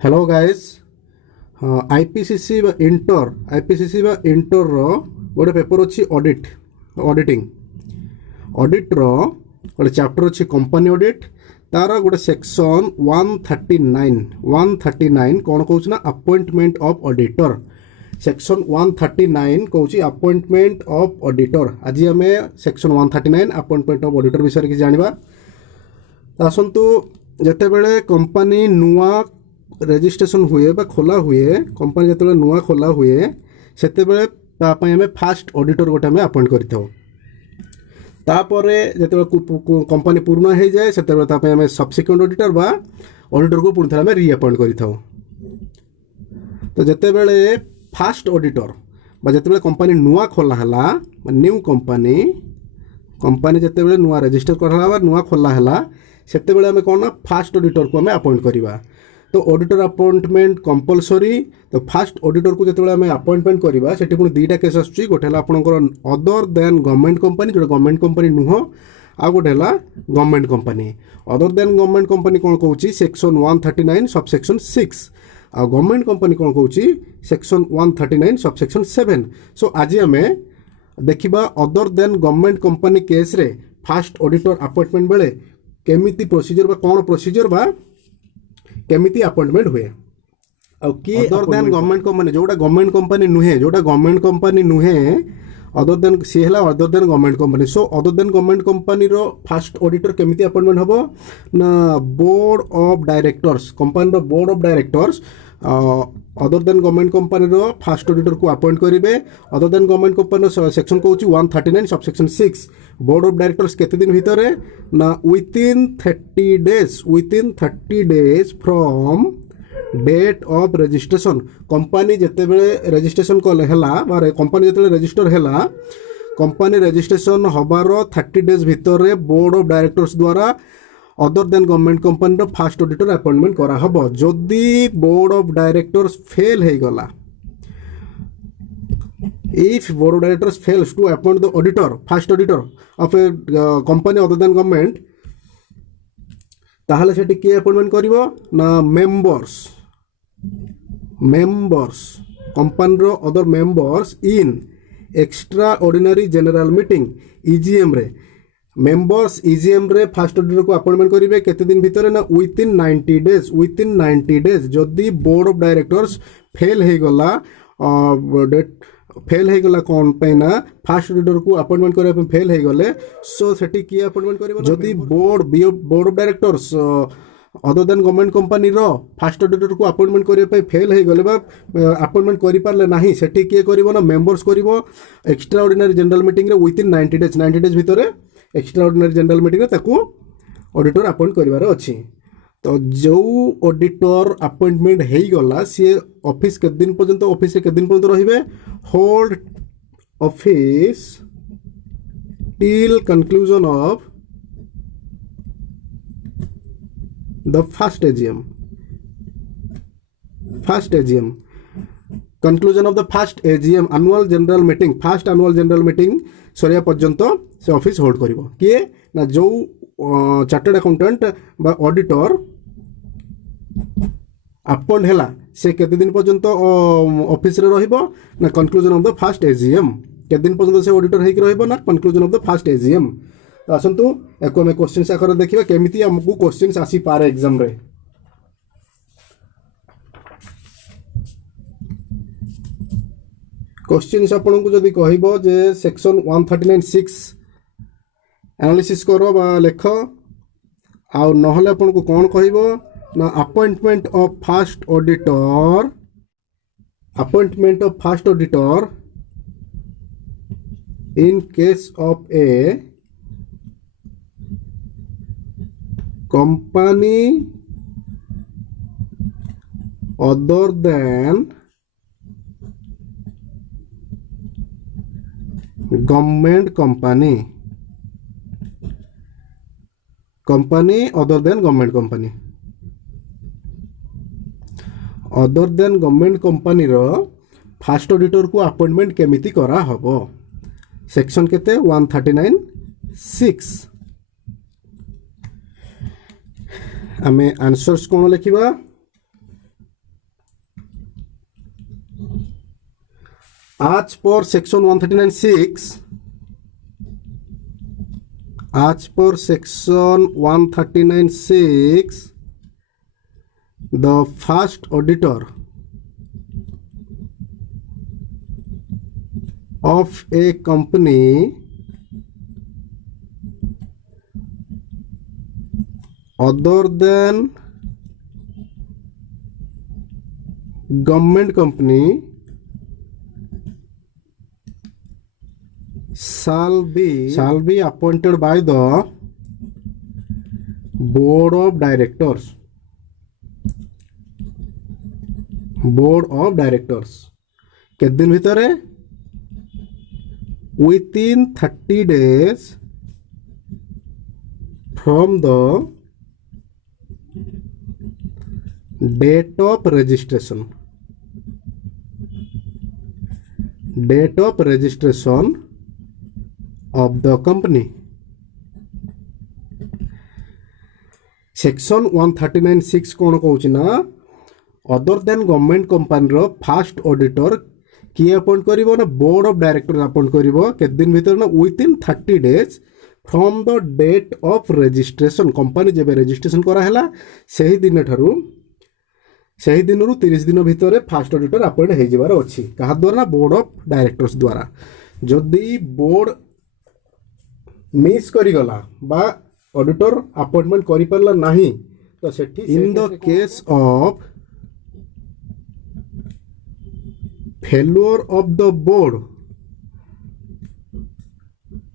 Hello guys. IPCC बा inter रो गोटे paper अच्छी ऑडिटिंग रो गोटे चैप्टर अच्छी कंपनी ऑडिट तार गोटे सेक्शन 139 कौन कौन ना अपॉइंटमेंट ऑफ ऑडिटर। सेक्शन 139 कौन अपॉइंटमेंट ऑफ ऑडिटर। आज आम सेक्शन 139 अपॉइंटमेंट ऑफ ऑडिटर विषय किसी जाना। आसतु जिते बड़े कंपनी नुआ रेजिस्ट्रेशन हुए बा खोला हुए कंपनी जो नुआ खोला हुए से आम फास्ट ऑडिटर गोटे आम अपॉइंट करते जो कंपनी पुराना हो जाए से आम सब्सिक्वेंट ऑडिटर बा ऑडिटर को पुणी थे आम रिअपॉइंट करते। तो जिते बड़े फास्ट ऑडिटर बा जिते कंपनी नुआ खोला है न्यू कंपनी जिते नुआ रेजिस्टर करा नुआ खोला है सेते बेले आम कौन ना फास्ट ऑडिटर को आम अपॉइंट करवा। तो ऑडिटर अपॉइंटमेंट कंपलसरी। तो फास्ट ऑडिटर को जिते आम अपॉइंटमेंट करवा से दुईटा केस आसूँ। गोटे आपंकर अदर देन गवर्नमेंट कंपनी जो गवर्नमेंट कंपनी नुह आ गोटे government company. Other than government company कौन कौन सेक्शन 139 सबसेक्शन 6 आ गवर्नमेंट कंपनी कौन कौन सेक्शन 139 सबसेक्शन 7। सो आज आम देखा other than government company case रे फास्ट ऑडिटर अपॉइंटमेंट बेले केमिति प्रोसीजर बा कौन प्रोसीजर बा केमिति अपॉइंटमेंट हुए अदर देन गवर्नमेंट कंपनी जोटा गवर्नमेंट कंपनी नुहे अदर देन सी है other than government company. So other than government company रो फास्ट ऑडिटर केमिति अपॉइंटमेंट हबो ना बोर्ड ऑफ डायरेक्टर्स कंपनी रो board of directors other than government company रो फास्ट ऑडिटर को अपॉइंट करेंगे। Other than government company section कौन 139 subsection 6 board of directors केते दिन भितर ना within 30 days from date of registration. Company जिते बड़े रजिस्ट्रेशन कले कंपनी जिते रजिस्टर है कंपनी रजिस्ट्रेशन हबार 30 डेज भितर बोर्ड ऑफ डायरेक्टर्स द्वारा other than government company first auditor appointment करा हबो। जदि बोर्ड ऑफ डायरेक्टर्स फेल हो गला if board of directors fails to appoint the auditor first auditor of a company other than government ताहले सेठी के appointment करिवो ना मेंबर्स कंपनी रो other members in extraordinary general meeting EGM रे members EGM रे फास्ट ऑडिटर को appointment करेंगे केते दिन भितर ना विथिन 90 डेज जदि बोर्ड ऑफ डायरेक्टर्स फेल हो गला कौन पे ना फास्ट ऑडिटर को अपॉइंटमेंट करने फेल हो गले सो सेठी किए अपॉइंटमेंट करिवो जदि board of directors other than government company रो फास्ट ऑडिटर को अपॉइंटमेंट करने फेल हो गले अपॉइंटमेंट करि पारले नाही सेठी किए करिवो ना मेंबर्स करिवो एक्स्ट्रा ऑर्डिनरी जनरल मीटिंग रे विथिन 90 डेज भितर एक्स्ट्रा ऑर्डिनरी जनरल मीटिंग रे ताकू ऑडिटर अपॉइंट करिवार अछि। तो जो ऑडिटर अपॉइंटमेंट हो गला सी ऑफिस के दिन पर्यंत ऑफिस के दिन पर्यंत रहिबे hold office till conclusion of the first AGM conclusion of the first AGM annual general meeting first annual general meeting सरिया पर्यंत से ऑफिस होल्ड करिवो किए ना जो चार्टर्ड अकाउंटेंट बा ऑडिटर अपॉइंट हैला से केते दिन पर्यंत ऑफिस रे रहिबो ना conclusion of the first AGM केते दिन पर्यंत से ऑडिटर हेकि रहिबो ना conclusion of the first AGM. तो आसंतु एको में क्वेश्चन आकर देखिबा केमिति हमकु क्वेश्चंस आसी पारे एग्जाम रे। क्वेश्चंस आपन को जदी कहइबो जे सेक्शन 139(6) एनालिसिस करो बा लेख आउ नहले आपन को कौन कहइबो ना appointment of first auditor in case of a company other than government company other than government company रो फास्ट ऑडिटर को अपॉइंटमेंट केमिति करा हबो सेक्शन केते 139(6) आमे आंसर्स कौन लिखा as per section 139(6), as per section 139(6), the first auditor of a company other than government company shall be appointed by the board of directors. board of directors କେତେ ଦିନ ଭିତରେ? within 30 days from the date of registration. date of registration of the company. section 139(6) कौन कहूँ ना, other than government company first auditor किए appoint करिवो ना, board of director appoint करिवो केते दिन भीतर ना, within 30 days from the date of registration. Company जेबे रजिस्ट्रेशन करा हैला सही दिन ठारू, सही दिन रु 30 दिन भितर फास्ट ऑडिटर अपॉइंट हो जबार अच्छी. कहा द्वारा ना, बोर्ड ऑफ डायरेक्टर्स द्वारा. जदि बोर्ड मिस करिगला बा ऑडिटर अपॉइंटमेंट करि परला नाही, तो सेठी in the case of failure of the board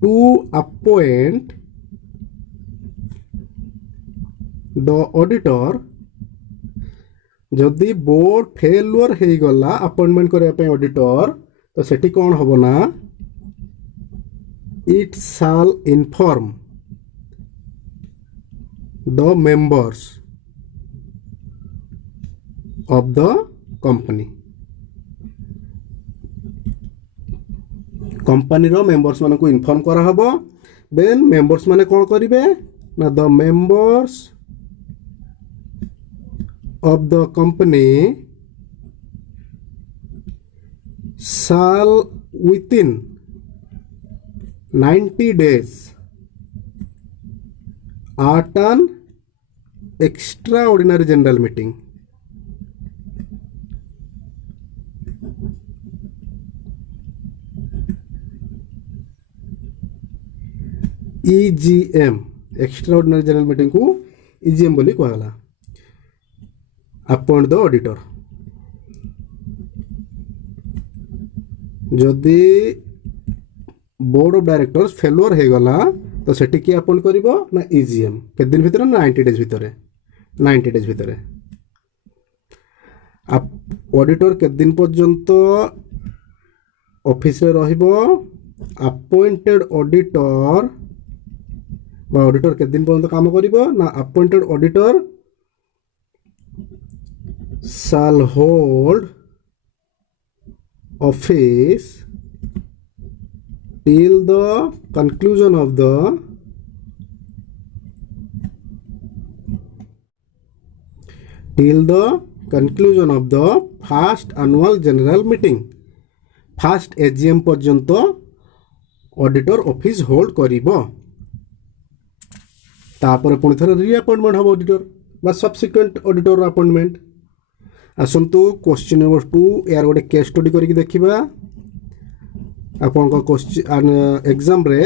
to appoint the auditor, जदि बोर्ड फेलुअर हो गला अपॉइंटमेंट करने ऑडिटर, तो सेठी कौन हम ना, it shall inform the members of the company. Company रो मेंबर्स मान को इनफॉर्म करा हबो. देन मेंबर्स माने कौन करिवे ना, the members of the company shall within 90 days at an extraordinary general meeting. EGM extraordinary general meeting को EGM बोली कहला. Appoint the auditor. जदि बोर्ड ऑफ डायरेक्टर्स फेलुअर हो गला, तो सेठी की अपॉइंट करिवो ना, EGM. केते दिन भितर ना, 90 डेज भितर. 90 डेज भितर ऑडिटर केते दिन पर्यंत ऑफिस रे रहिबो. अपॉइंटेड ऑडिटर बा ऑडिटर केते दिन पर्यंत काम करिवो ना, appointed auditor shall hold office till the conclusion of the first annual general meeting. First AGM पर्यंत ऑडिटर ऑफिस होल्ड करिवो. तापर पुणी थरे रीअपॉइंटमेंट हम ऑडिटर बा सब्सिक्वेंट ऑडिटर अपॉइंटमेंट. आसतु क्वेश्चन नंबर 2 यार गोटे केस स्टडी करके देखिबा. आपन को क्वेश्चन एग्जाम रे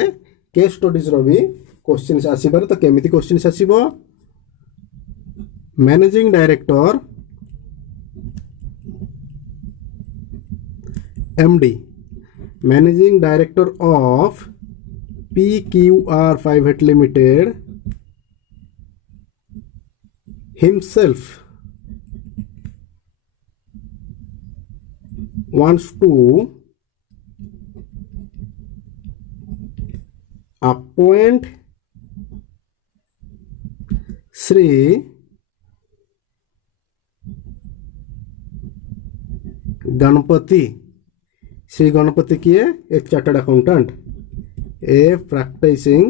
केस स्टडीज रो भी क्वेश्चन आसीबार. तो केमिति क्वेश्चन आसीबो, managing director MD, managing director of PQR Private Limited himself wants to appoint Sri Ganapati. Shri Ganapati किए एक chartered accountant, a practising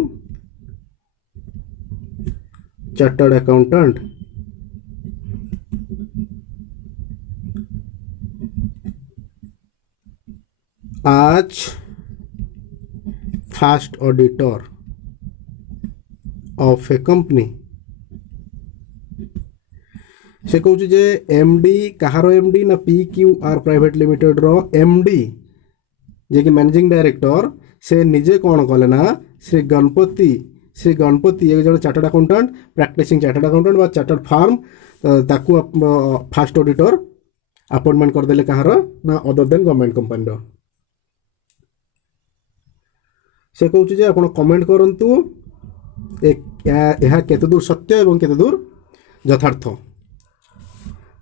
chartered accountant. आज first auditor of a company से कहूँ जे एमडी कहार एमडी ना PQR प्राइवेट लिमिटेड रो MD जे कि managing director से निजे कौन कले ना श्री गणपति एक जन chartered accountant practising chartered accountant बा चार्टर्ड फार्म ताकू फास्ट ऑडिटर अपॉइंटमेंट करदेले कहार ना अदर देन गवर्नमेंट कंपनी रो से कहूँ जे आपण कमेंट करंतु यह केते दूर सत्य एवं केते दूर यथार्थ।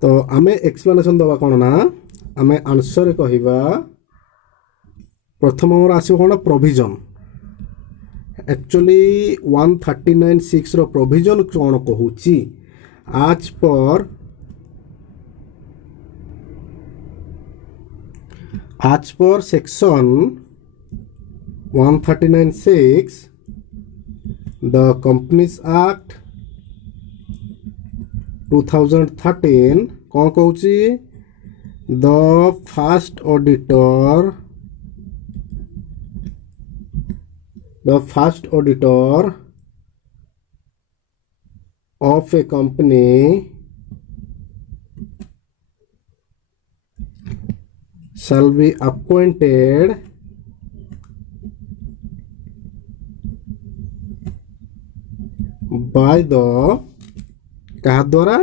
तो आमे एक्सप्लेनेशन दवा कौन ना आमे आंसर कहवा प्रथम मोर आसो कौन प्रोविजन एक्चुअली 139(6) रो प्रोविजन कौन कहूची आज पर सेक्शन 139(6) द कंपनीज एक्ट 2013 कौन कहूची the first auditor of a company shall be appointed by the कहा द्वारा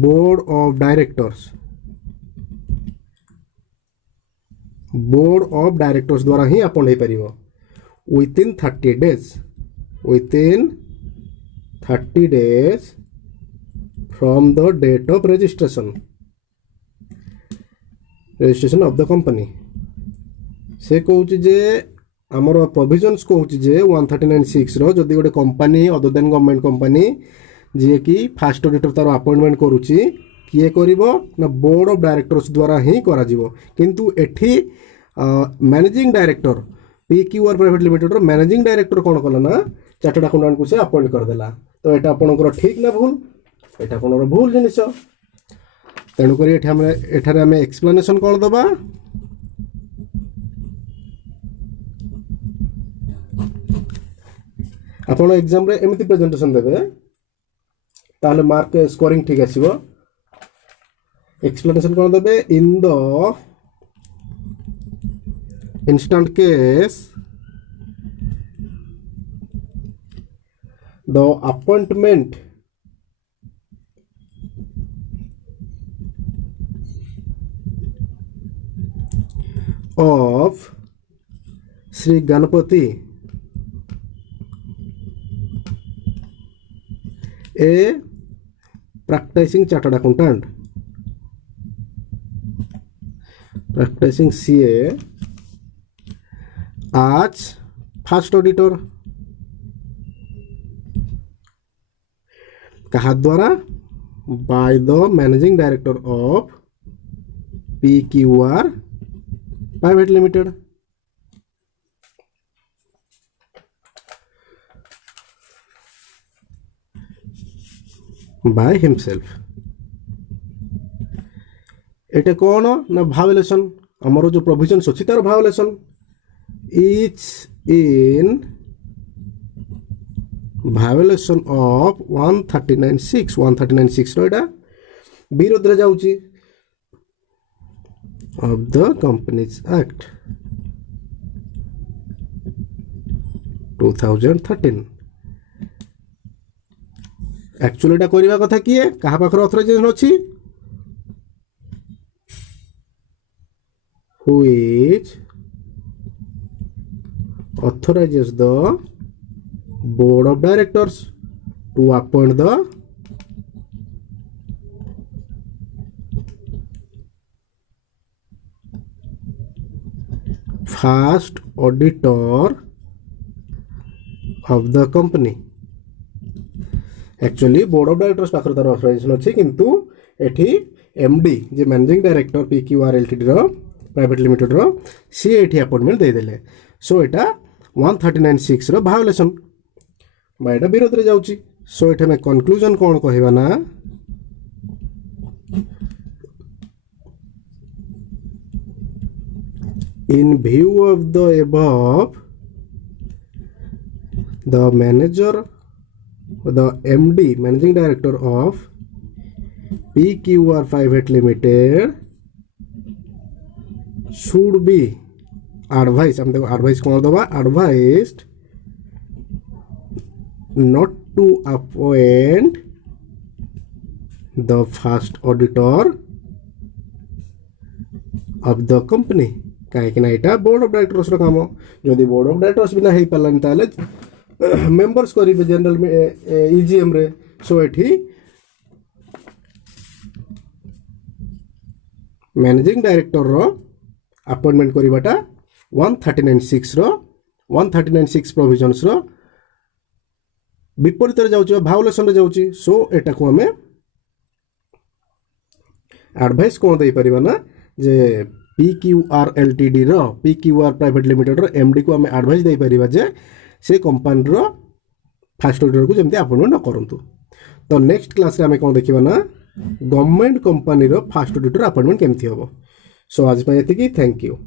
बोर्ड ऑफ डायरेक्टर्स द्वारा ही अपॉइंट हो पारिबो within 30 days from the date of registration of the company से कहूँ जे आमर प्रोविजन्स कहूँ जे 139(6) रो जदि गोटे company other than government company जी कि फास्ट ऑडिटर तार अपॉइंटमेंट करुच्ची किए करिवो ना बोर्ड ऑफ डायरेक्टर्स द्वारा ही करा जिवो किंतु एठी managing director PQR private limited रो मैनेजिंग डायरेक्टर कौन कला ना चार्टर्ड अकाउंटेंट को से अपॉइंट करदेला। तो एटा आपनकर ठीक ना भूल एटा आपनकर भूल जिनिस तेणुक एठारे आम एक्सप्लेनेशन कौन दबा आपण एग्जाम रे एमती प्रेजेंटेशन देबे ताले मार्क स्कोरिंग ठीक आसीबो। एक्सप्लेनेशन कौन देबे in the instant case the appointment of Sri Ganapati a practicing chartered accountant practicing CA आज फास्ट ऑडिटर कहा द्वारा by the managing director of PQR private limited by himself. एटे कौन ना भावलेसन आमर जो प्रोविजन अच्छी तार भावलेसन each in violation of 139(6) रो एटा विरोध रे जाउची of the Companies Act 2013 actually एटा करबा कथा किए कहा पाखर ऑथराइजेशन अछि which authorizes the board of directors to appoint the first auditor of the company। Actually board of directors पाखर तार अथराइजेशन अच्छे किंतु एठी एमडी जे मैनेजिंग डायरेक्टर PQR Ltd रो प्राइवेट लिमिटेड रो सी एठी अपॉइंटमेंट दे देले। सो एटा 139(6) रो भायोलेशन बा एटा विरोध रे जाउची। सो एठे में कंक्लूजन कोन कहबा ना In view of the above, the manager, the MD, managing director of PQR Private Limited should be advised, हम देखो advice कौन दबा, advised not to appoint the first auditor of the company। कहीं ना यहाँ बोर्ड ऑफ डायरेक्टर्स काम, जदि board of directors भी ना हो पारानी ताले मेंबर्स करेंगे जनरल EGM रे। सो एठी मैनेजिंग डायरेक्टर रो अपॉइंटमेंट करिबाटा 139(6) प्रोविजन्स रो विपरीत रे जाउची, भायोलेशन रे जाउची। सो एटा को हमें एडवाइस कोन दे परिबा ना जे PQR LTD रो, PQR प्राइवेट लिमिटेड रो MD को हमें एडवाइस दे परिबा जे से कंपनी रो फास्ट ऑडिटर को जेमते अपॉइंटमेंट न करंतु। तो नेक्स्ट क्लास रे हमें कोन देखिबा ना गवर्नमेंट कंपनी रो फास्ट ऑडिटर अपॉइंटमेंट केमथि होबो। सो आज पे एतिकी, थैंक यू।